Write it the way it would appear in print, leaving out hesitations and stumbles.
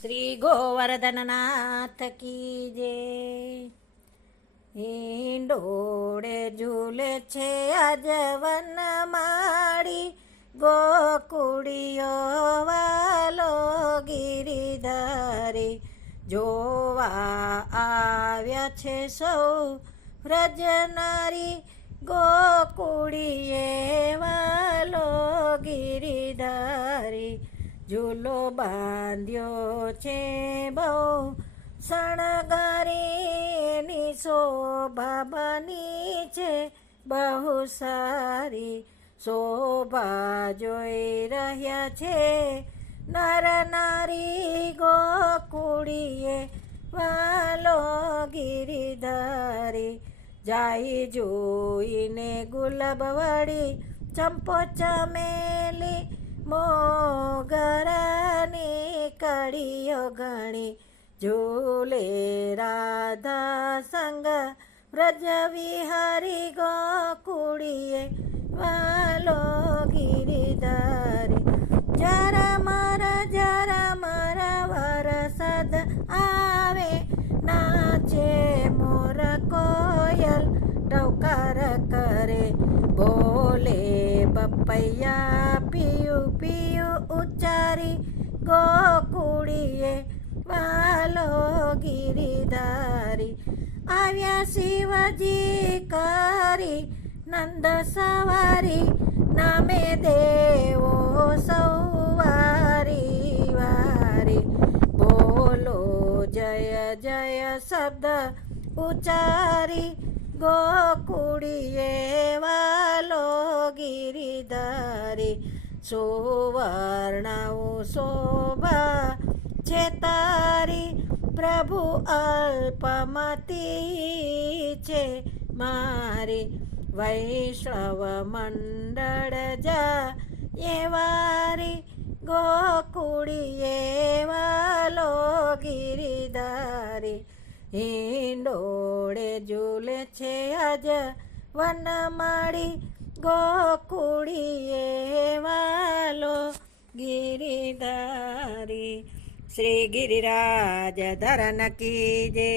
શ્રી ગોવર્ધનનાથ કી જય. હિંડોળે ઝૂલે છે આજ વનમાળી, ગોકુળિયો વાલો ગિરિધારી. જોવા આવ્યા છે સૌ વ્રજનારી, ગોકુળિયે વાલો ગિરિધારી. ઝૂલો બાંધ્યો છે બહુ શણગારીની, શોભા બની છે બહુ સારી. શોભા જોઈ રહ્યા છે નર નારી, ગોકુળિયે વાલો ગિરિધારી. જાય જોઈને ગુલાબ વળી, ચંપો ચમેલી, મોગરાની કળીઓ ઘણી. ઝૂલે રાધા સંગ વ્રજ વિહારી, ગોકુળિયે વાલો ગિરિધારી. જરા મારા વરસાદ આવે, નાચે મોર કોયલ ટવકાર કરે. બોલે બપૈયા પિયું પિયું ઉચ્ચારી, ગોકુળિયે વાલો ગિરિધારી. આવ્યા શિવજી કરી નંદ સવારી, નામે દેવો સૌવારી વારી. બોલો જય જય શબ્દ ઉચ્ચારી, ગોકુળિયે વાલો ગિરિધારી. સુવર્ણ શોભા છે તારી, પ્રભુ અલ્પમતી છે મારી. વૈષ્ણવ મંડળ જા એ વારી, ગોકુળિયે વાલો ગિરિધારી. હિંડોળે ઝૂલે છે આજ વનમાળી, ગોકુળિયે વાલો ગિરિધારી. શ્રી ગિરિરાજ ધરન કી જય.